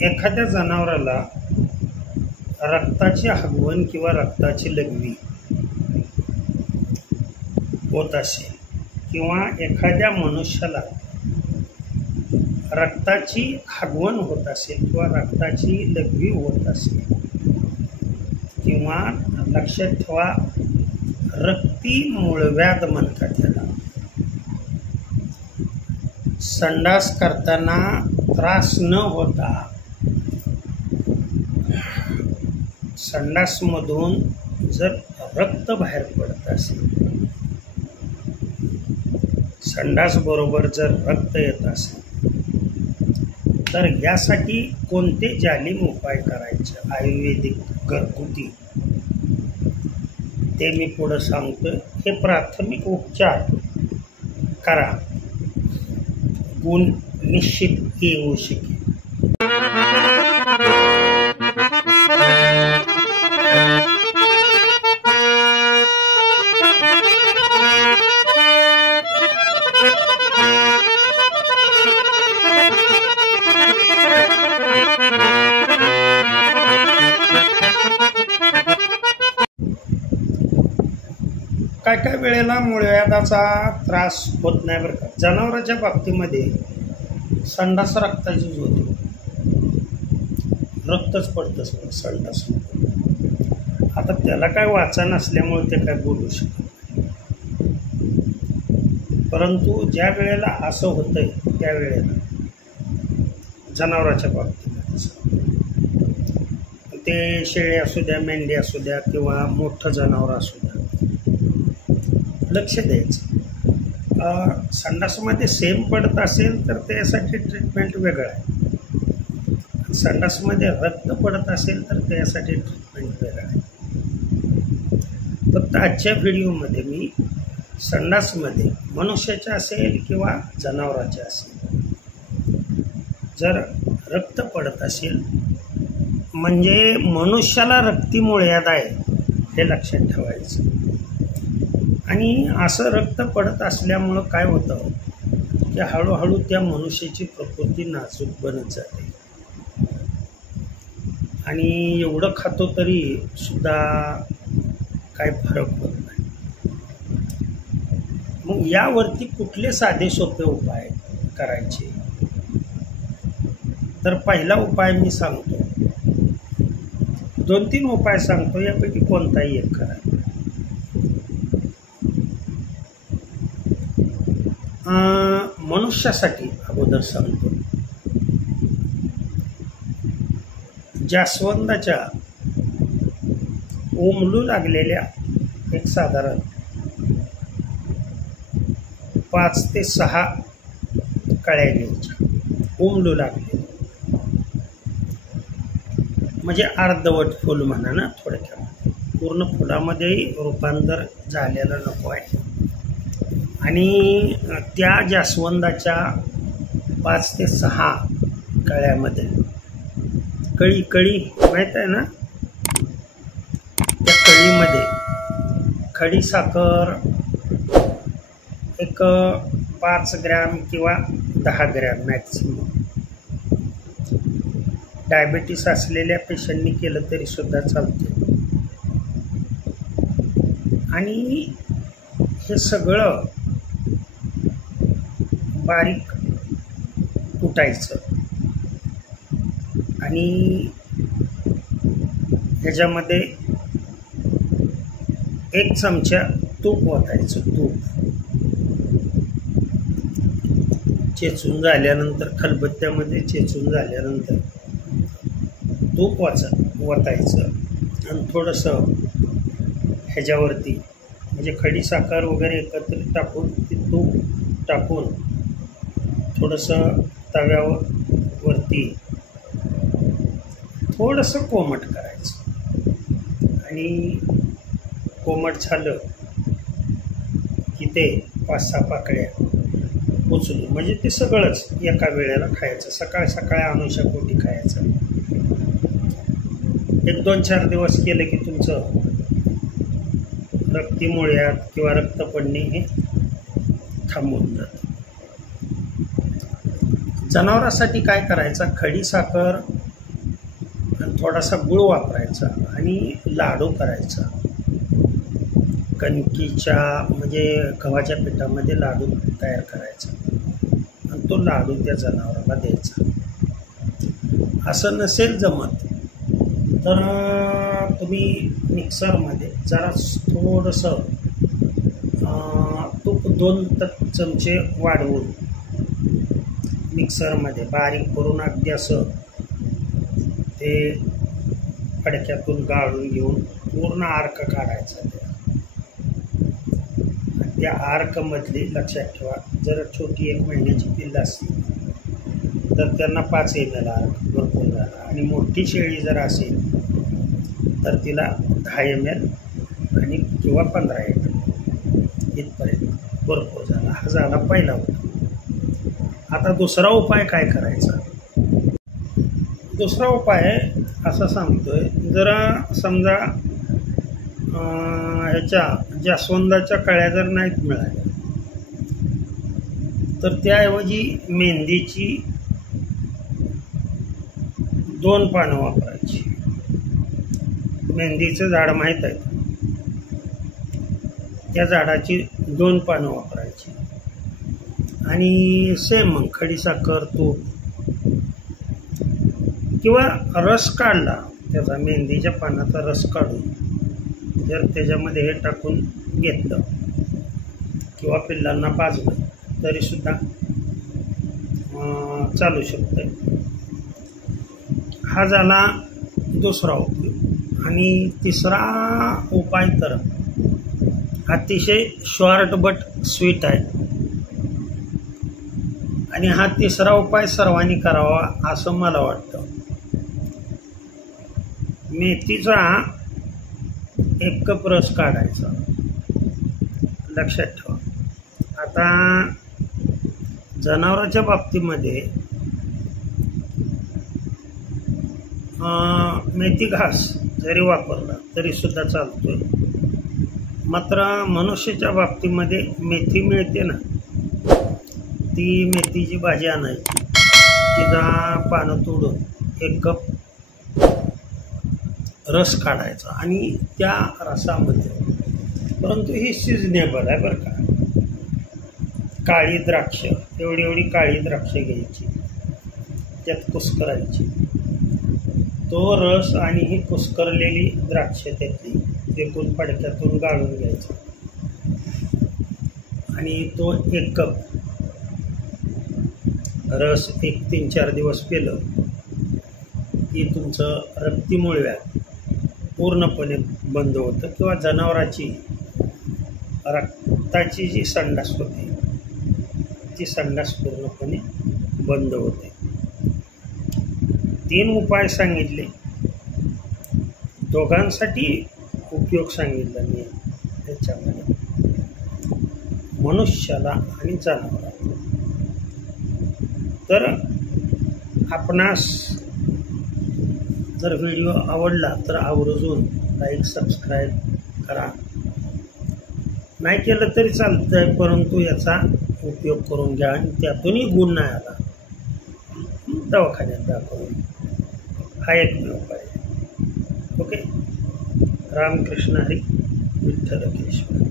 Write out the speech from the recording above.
एखाद्या जनावराला रक्ताची हगवण किंवा रक्ताची लघवी होत असेल किंवा एखाद्या मनुष्याला रक्ताची हगवण होत असेल किंवा रक्ताची लघवी होत असेल किंवा लक्षात ठेवा रक्ती मूळव्याध म्हणतात त्याला, संडास करताना त्रास न होता संडासमधून जर रक्त बाहेर पडत असेल, संडास बरोबर जर रक्त येत असेल तर यासाठी कोणते जालिम उपाय करायचे आयुर्वेदिक घरगुती ते मी पुढे सांगतो. हे प्राथमिक उपचार करा, गुण निश्चित येऊ शकेल. काय काय वेळेला मूळव्याधाचा त्रास होत नाही बरं का. जनावरांच्या बाबतीमध्ये संडास रक्ताचीच होते, रक्तच पडतं सगळं संडास. आता त्याला काय वाचा नसल्यामुळे ते काय बोलू शकत नाही, परंतु ज्या वेळेला असं होतंय त्यावेळेला जनावरांच्या बाबतीमध्ये ते शेळी असू द्या, मेंढी असू द्या किंवा मोठं जनावर असू द्या, लक्ष द्यायचं. संडासमध्ये सेम पडत असेल तर त्यासाठी ट्रीटमेंट वेगळं आहे, संडासमध्ये रक्त पडत असेल तर त्यासाठी ट्रीटमेंट वेगळं आहे. फक्त आजच्या व्हिडिओमध्ये मी संडासमध्ये मनुष्याच्या असेल किंवा जनावरांच्या असेल जर रक्त पडत असेल म्हणजे मनुष्याला रक्ती मूळव्याध आहे हे लक्षात ठेवायचं. आणि असं रक्त पडत असल्यामुळं काय होतं की हळूहळू त्या मनुष्याची प्रकृती नाजूक बनत जाते आणि एवढं खातो तरी सुद्धा काय फरक होत नाही. मग यावरती कुठले साधे सोपे उपाय करायचे तर पहिला उपाय मी सांगतो, 2-3 उपाय सांगतो, यापैकी कोणताही एक करा. मनुष्यासाठी अगोदर सांगतो, जास्वंदाच्या उमलू लागलेल्या एक साधारण 5 ते 6 कळ्या घ्यायच्या, उमलू लागले म्हणजे अर्धवट फुल म्हणा ना, थोडक्यात पूर्ण फुलामध्येही रूपांतर झालेलं नको आहे. आणि त्या जास्वंदाच्या 5 ते 6 कळ्यामध्ये कळी माहीत आहे ना, त्या कळीमध्ये खडीसाखर एक 5 ग्रॅम किंवा 10 ग्रॅम मॅक्सिमम, डायबिटीस असलेल्या पेशंटनी केलं तरी सुद्धा चालते. आणि हे सगळं बारीक कुटायचं आणि ह्याच्यामध्ये 1 चमचा तूप ओतायचं. तूप चेचून झाल्यानंतर, खलबत्त्यामध्ये चेचून झाल्यानंतर तूप ओतायचं आणि थोडंसं ह्याच्यावरती म्हणजे खडीसाखर वगैरे एकत्रित टाकून ते तूप टाकून थोडंसं तव्यावरती थोडंसं कोमट करायचं आणि कोमट झालं की ते 5-6 पाकळ्या उचलून म्हणजे ते सगळंच एका वेळेला खायचं. सकाळ सकाळी अनुषापोटी खायचं. 1-2-4 दिवस केलं की तुमचं रक्ती मूळव्याध किंवा रक्त पडणे हे थांबून जातं. जनावरांसाठी काय करायचं, खडीसाखर आणि थोडासा गूळ वापरायचा आणि लाडू करायचा. कणकीच्या म्हणजे गव्हाच्या पिठामध्ये लाडू तयार करायचा आणि तो लाडू त्या जनावराला द्यायचा. असं नसेल जमत तर तुम्ही मिक्सरमध्ये जरा थोडंसं तूप 2 चमचे वाढवून मिक्सरमध्ये बारीक करून अगदी असं ते फडक्यातून गाळून घेऊन पूर्ण अर्क काढायचा. त्या आर्कमधली लक्षात ठेवा, जर छोटी 1 महिन्याची पिल्लं असतील तर त्यांना 5 ml आर्क भरपूर झाला आणि मोठी शेळी जर असेल तर तिला 10 ml आणि किंवा 15 ml इथपर्यंत भरपूर झाला. हा झाला पहिला उपाय. आता दुसरा उपाय काय करायचा? दुसरा उपाय असा सांगतोय, जरा समजा ह्याच्या जास्वंदाच्या कळ्या जर नाहीत मिळाल्या तर त्याऐवजी मेहंदीची 2 पानं वापरायची. मेहंदीचं झाड माहीत आहे, त्या झाडाची 2 पानं वापरायची आणि सेम मग खडीसाखर, तूप किंवा रस काढला त्याचा, मेहंदीच्या पानाचा रस काढून जर त्याच्यामध्ये हे टाकून घेतलं किंवा पिल्लांना पाजलं तरीसुद्धा चालू शकतं. हा झाला दुसरा उपयोग. आणि तिसरा उपाय तर अतिशय शॉर्ट बट स्वीट आहे आणि हा तिसरा उपाय सर्वांनी करावा असं मला वाटतं. मेथीचा 1 कप रस काढायचा. लक्षात ठेवा, आता जनावराच्या बाबतीमध्ये मेथी घास जरी वापरला तरीसुद्धा चालतोय. मात्र मनुष्याच्या बाबतीमध्ये मेथी मिळते ना, ती मेथीची भाजी आणायची, तिचा पानं तोडून 1 कप रस काढायचा आणि त्या रसामध्ये, परंतु ही सिजनेबल आहे बरं का, काळी द्राक्ष, एवढी काळी द्राक्ष घ्यायची, त्यात कुस्करायची. तो रस आणि ही कुस्करलेली द्राक्ष त्यातली एकूण फडक्यातून गाळून घ्यायचा आणि तो 1 कप रस 3-4 दिवस पिलं की तुमचं रक्तीमुळव्याध पूर्णपणे बंद होतं किंवा जनावराची रक्ताची जी संडास होते ती संडास पूर्णपणे बंद होते. 3 उपाय सांगितले, दोघांसाठी उपयोग सांगितला मी त्याच्यामध्ये, मनुष्याला आणि जनावराला. तर आपणास जर व्हिडिओ आवडला तर आवर्जून लाईक, सबस्क्राईब करा. नाही केलं तरी चालतं आहे, परंतु याचा उपयोग करून घ्या आणि त्यातूनही गुण नाही आला दवाखान्यात दाखवून. हा एकमेव उपाय. ओके. रामकृष्ण हरी, विठ्ठल केशव.